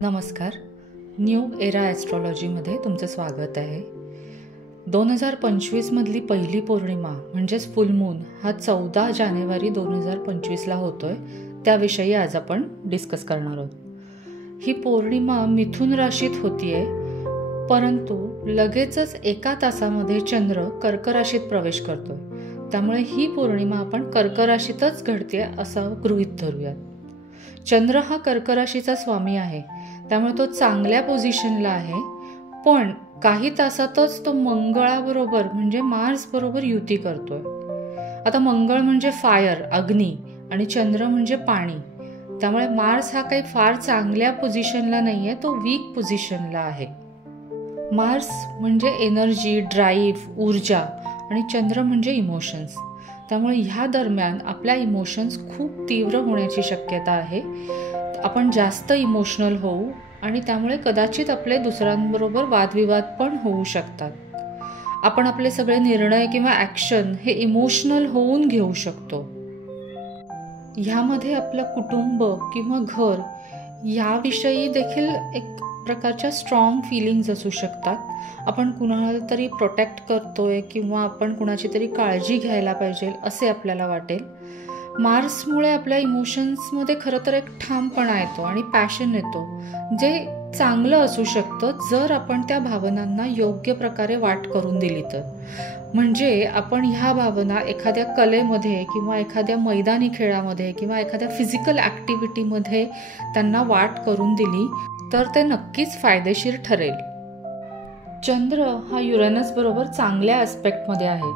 नमस्कार. New era ॲस्ट्रॉलॉजीमध्ये तुमचं स्वागत आहे. 2025 मधली पहिली पौर्णिमा म्हणजेच फुलमून हा 14 जानेवारी 2025ला होतोय. त्याविषयी आज आपण डिस्कस करणार आहोत. ही पौर्णिमा मिथुन राशीत होतीये, परंतु लगेचच 1 तासामध्ये चंद्र कर्क राशीत प्रवेश करतोय. त्यामुळे ही पौर्णिमा आपण कर्क राशीतच घडते असं गृहीत धरूयात. चंद्र हा कर्क राशीचा स्वामी आहे, त्यामुळे तो चांगल्या पोझिशनला आहे. पण काही तासातच तो मंगळाबरोबर म्हणजे मार्स बरोबर युती करतोय. आता मंगळ म्हणजे फायर, अग्नी, आणि चंद्र म्हणजे पाणी. त्यामुळे मार्स हा काही फार चांगल्या पोझिशनला नाहीये, तो वीक पोझिशनला आहे. मार्स म्हणजे एनर्जी, ड्राईव्ह, ऊर्जा, आणि चंद्र म्हणजे इमोशन्स. त्यामुळे ह्या दरम्यान आपल्या इमोशन्स खूप तीव्र होण्याची शक्यता आहे. आपण जास्त इमोशनल होऊ आणि त्यामुळे कदाचित आपले दुसऱ्यांबरोबर वादविवाद पण होऊ शकतात. आपण आपले सगळे निर्णय किंवा ॲक्शन हे इमोशनल होऊन घेऊ शकतो. ह्यामध्ये आपलं कुटुंब किंवा घर याविषयी देखील एक प्रकारच्या स्ट्रॉंग फिलिंग्ज असू शकतात. आपण कुणाला तरी प्रोटेक्ट करतोय किंवा आपण कुणाची तरी काळजी घ्यायला पाहिजे असे आपल्याला वाटेल. मार्समुळे आपल्या इमोशन्समध्ये खरं तर एक ठामपणा येतो आणि पॅशन येतो, जे चांगलं असू शकतं जर आपण त्या भावनांना योग्य प्रकारे वाट करून दिली तर. म्हणजे आपण ह्या भावना एखाद्या कलेमध्ये किंवा एखाद्या मैदानी खेळामध्ये किंवा एखाद्या फिजिकल ॲक्टिव्हिटीमध्ये त्यांना वाट करून दिली तर ते नक्कीच फायदेशीर ठरेल. चंद्र हा युरेनस बरोबर चांगल्या ॲस्पेक्टमध्ये आहे.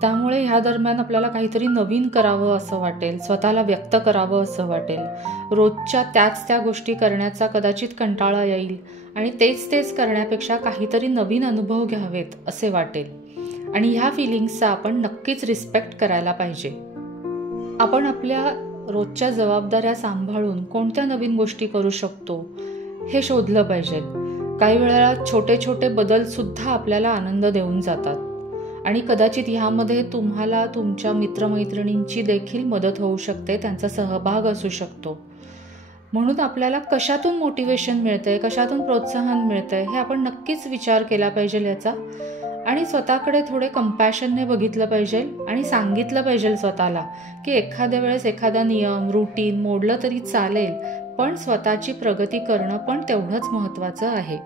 त्यामुळे ह्या दरम्यान आपल्याला काहीतरी नवीन करावं असं वाटेल, स्वतःला व्यक्त करावं असं वाटेल. रोजच्या त्या गोष्टी करण्याचा कदाचित कंटाळा येईल आणि तेच करण्यापेक्षा काहीतरी नवीन अनुभव घ्यावेत असे वाटेल. आणि ह्या फिलिंग्सचा आपण नक्कीच रिस्पेक्ट करायला पाहिजे. आपण आपल्या रोजच्या जबाबदाऱ्या सांभाळून कोणत्या नवीन गोष्टी करू शकतो हे शोधलं पाहिजे. काही वेळेला छोटे बदल सुद्धा आपल्याला आनंद देऊन जातात आणि कदाचित ह्यामध्ये तुम्हाला तुमच्या मित्रमैत्रिणींची देखील मदत होऊ शकते, त्यांचा सहभाग असू शकतो. म्हणून आपल्याला कशातून मोटिवेशन मिळतंय, कशातून प्रोत्साहन मिळतंय हे आपण नक्कीच विचार केला पाहिजे याचा. आणि स्वतःकडे थोडे कंपॅशनने बघितलं पाहिजे आणि सांगितलं पाहिजे स्वतःला की एखाद्या वेळेस एखादा नियम, रुटीन मोडलं तरी चालेल, पण स्वतःची प्रगती करणं पण तेवढंच महत्त्वाचं आहे.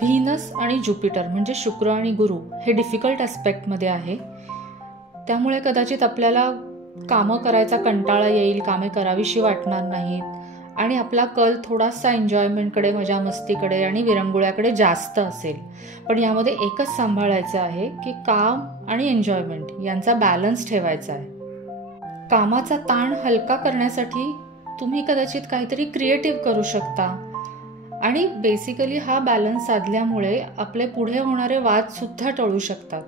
व्हीनस आणि ज्युपिटर म्हणजे शुक्र आणि गुरु हे डिफिकल्ट ॲस्पेक्टमध्ये आहे. त्यामुळे कदाचित आपल्याला कामं करायचा कंटाळा येईल, कामे करावीशी वाटणार नाहीत आणि आपला कल थोडासा एन्जॉयमेंटकडे, मजा मस्तीकडे आणि विरंगुळ्याकडे जास्त असेल. पण यामध्ये एकच सांभाळायचं आहे की काम आणि एन्जॉयमेंट यांचा बॅलन्स ठेवायचा आहे. कामाचा ताण हलका करण्यासाठी तुम्ही कदाचित काहीतरी क्रिएटिव्ह करू शकता आणि बेसिकली हा बॅलन्स साधल्यामुळे आपले पुढे होणारे वाद सुद्धा टळू शकतात.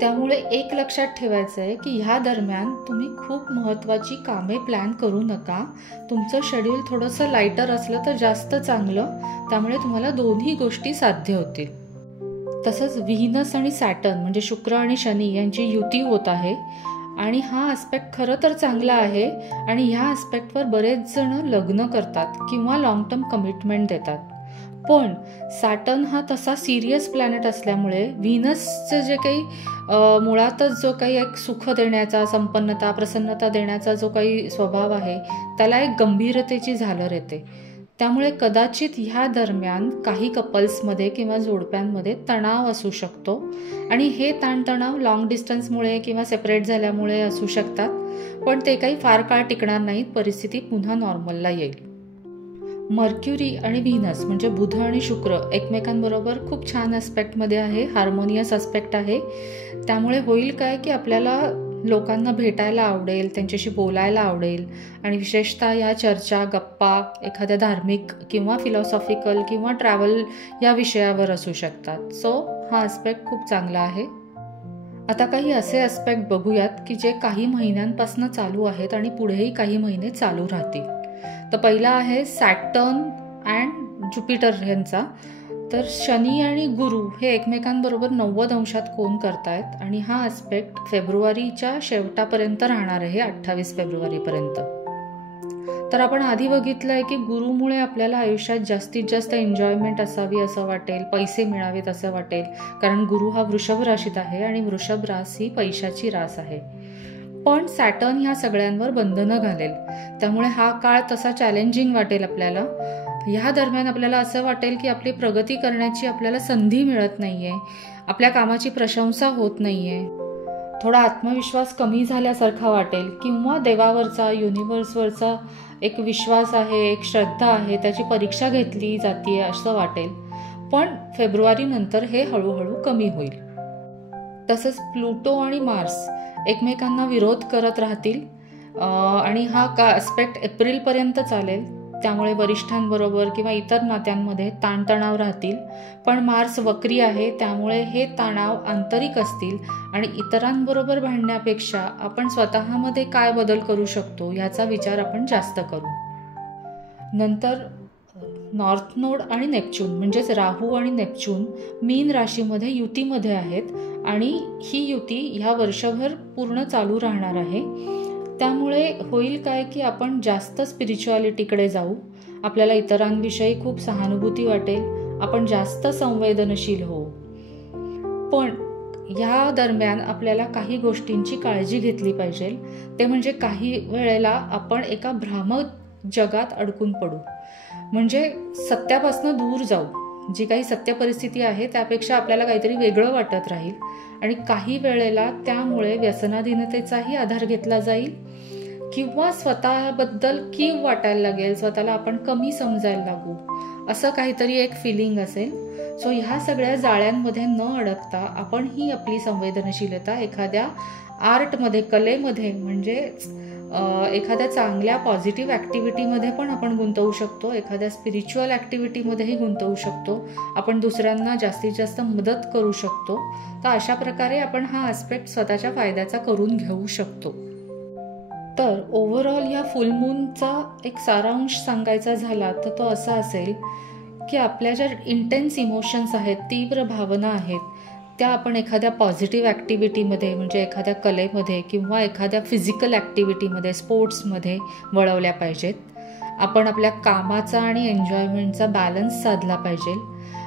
त्यामुळे एक लक्षात ठेवायचं आहे की ह्या दरम्यान तुम्ही खूप महत्त्वाची कामे प्लॅन करू नका. तुमचं शेड्यूल थोडंसं लाईटर असलं तर जास्त चांगलं, त्यामुळे तुम्हाला दोन्ही गोष्टी साध्य होतील. तसंच व्हीनस आणि सॅटर्न म्हणजे शुक्र आणि शनी यांची युती होत आहे आणि हा ॲस्पेक्ट खरं तर चांगला आहे आणि ह्या ॲस्पेक्टवर बरेच जण लग्न करतात किंवा लॉंग टर्म कमिटमेंट देतात. पण सॅटर्न हा तसा सिरियस प्लॅनेट असल्यामुळे व्हीनसचं जे काही मुळातच जो काही एक सुख देण्याचा, संपन्नता, प्रसन्नता देण्याचा जो काही स्वभाव आहे त्याला एक गंभीरतेची झालर येते. त्यामुळे कदाचित ह्या दरम्यान काही कपल्समध्ये किंवा जोडप्यांमध्ये तणाव असू शकतो आणि हे ताणतणाव लॉंग डिस्टन्समुळे किंवा सेपरेट झाल्यामुळे असू शकतात. पण ते काही फार काळ टिकणार नाहीत, परिस्थिती पुन्हा नॉर्मलला येईल. मर्क्युरी आणि व्हीनस म्हणजे बुध आणि शुक्र एकमेकांबरोबर खूप छान ॲस्पेक्टमध्ये आहे, हार्मोनियस ॲस्पेक्ट आहे. त्यामुळे होईल काय की आपल्याला लोकांना भेटायला आवडेल, त्यांच्याशी बोलायला आवडेल आणि विशेषतः या चर्चा, गप्पा एखाद्या धार्मिक किंवा फिलॉसॉफिकल किंवा ट्रॅव्हल या विषयावर असू शकतात. सो हा ॲस्पेक्ट खूप चांगला आहे. आता काही असे ॲस्पेक्ट बघूयात की जे काही महिन्यांपासून चालू आहेत आणि पुढेही काही महिने चालू राहतील. तर पहिला आहे सॅटर्न अँड ज्युपिटर यांचा. तर शनी आणि गुरु हे एकमेकांबरोबर 90 अंशात कोन करतायत आणि हा ॲस्पेक्ट फेब्रुवारीच्या शेवटापर्यंत राहणार आहे, 28 फेब्रुवारीपर्यंत. तर आपण आधी बघितलं आहे की गुरुमुळे आपल्याला आयुष्यात जास्तीत जास्त एन्जॉयमेंट असावी असं वाटेल, पैसे मिळावेत असं वाटेल, कारण गुरु हा वृषभ राशीत आहे आणि वृषभ रास ही पैशाची रास आहे. पण सॅटर्न ह्या सगळ्यांवर बंधनं घालेल, त्यामुळे हा काळ तसा चॅलेंजिंग वाटेल आपल्याला. ह्या दरम्यान आपल्याला असं वाटेल की आपली प्रगती करण्याची आपल्याला संधी मिळत नाहीये, आपल्या कामाची प्रशंसा होत नाहीये, थोडा आत्मविश्वास कमी झाल्यासारखा वाटेल, किंवा देवावरचा, युनिव्हर्सवरचा एक विश्वास आहे, एक श्रद्धा आहे, त्याची परीक्षा घेतली जाते असं वाटेल. पण फेब्रुवारी नंतर हे हळूहळू कमी होईल. तसंच प्लुटो आणि मार्स एकमेकांना विरोध करत राहतील आणि हा ॲस्पेक्ट एप्रिलपर्यंत चालेल. त्यामुळे वरिष्ठांबरोबर किंवा इतर नात्यांमध्ये ताणतणाव राहतील. पण मार्स वक्री आहे, त्यामुळे हे तणाव आंतरिक असतील आणि इतरांबरोबर भांडण्यापेक्षा आपण स्वतःमध्ये काय बदल करू शकतो ह्याचा विचार आपण जास्त करू. नंतर नॉर्थ नोड आणि नेपच्यून म्हणजेच राहू आणि नेपच्यून मीन राशीमध्ये युतीमध्ये आहेत आणि ही युती ह्या वर्षभर पूर्ण चालू राहणार आहे. त्यामुळे होईल काय की आपण जास्त स्पिरिच्युअलिटीकडे जाऊ, आपल्याला इतरांविषयी खूप सहानुभूती वाटेल, आपण जास्त संवेदनशील होऊ. पण ह्या दरम्यान आपल्याला काही गोष्टींची काळजी घेतली पाहिजे. ते म्हणजे काही वेळेला आपण एका भ्रामक जगात अडकून पडू, म्हणजे सत्यापासून दूर जाऊ. जी काही सत्य परिस्थिती आहे त्यापेक्षा आपल्याला काहीतरी वेगळं वाटत राहील आणि काही वेळेला त्यामुळे व्यसनाधीनतेचाही आधार घेतला जाईल किंवा स्वतःबद्दल कीव वाटायला लागेल, स्वतःला आपण कमी समजायला लागू, असं काहीतरी एक फिलिंग असेल. सो ह्या सगळ्या जाळ्यांमध्ये न अडकता आपण ही आपली संवेदनशीलता एखाद्या आर्टमध्ये, कलेमध्ये, म्हणजे एखाद्या चांगल्या पॉझिटिव्ह ॲक्टिव्हिटीमध्ये पण आपण गुंतवू शकतो, एखाद्या स्पिरिच्युअल ॲक्टिव्हिटीमध्येही गुंतवू शकतो, आपण दुसऱ्यांना जास्तीत जास्त मदत करू शकतो. तर अशा प्रकारे आपण हा ॲस्पेक्ट स्वतःच्या फायद्याचा करून घेऊ शकतो. तर ओव्हरऑल ह्या फुलमूनचा एक सारांश सांगायचा झाला तर तो असा असेल की आपल्या ज्या इंटेन्स इमोशन्स आहेत, तीव्र भावना आहेत, त्या आपण एखाद्या पॉझिटिव्ह ॲक्टिव्हिटीमध्ये म्हणजे एखाद्या कलेमध्ये किंवा एखाद्या फिजिकल ॲक्टिव्हिटीमध्ये, स्पोर्ट्समध्ये वळवल्या पाहिजेत. आपण आपल्या कामाचा आणि एन्जॉयमेंटचा बॅलन्स साधला पाहिजे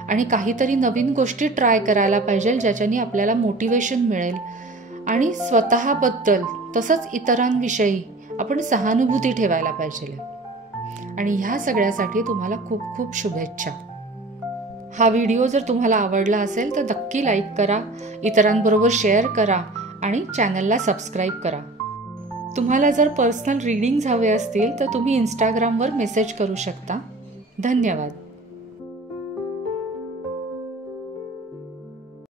आणि काहीतरी नवीन गोष्टी ट्राय करायला पाहिजे ज्याच्याने आपल्याला मोटिवेशन मिळेल आणि स्वतःबद्दल तसंच इतरांविषयी आपण सहानुभूती ठेवायला पाहिजे. आणि ह्या सगळ्यासाठी तुम्हाला खूप खूप शुभेच्छा. हा व्हिडिओ जर तुम्हाला आवडला असेल तर नक्की लाईक करा, इतरांबरोबर शेअर करा आणि चॅनलला सबस्क्राईब करा. तुम्हाला जर पर्सनल रीडिंग्स हवे असतील तर तुम्ही इंस्टाग्रामवर मेसेज करू शकता. धन्यवाद.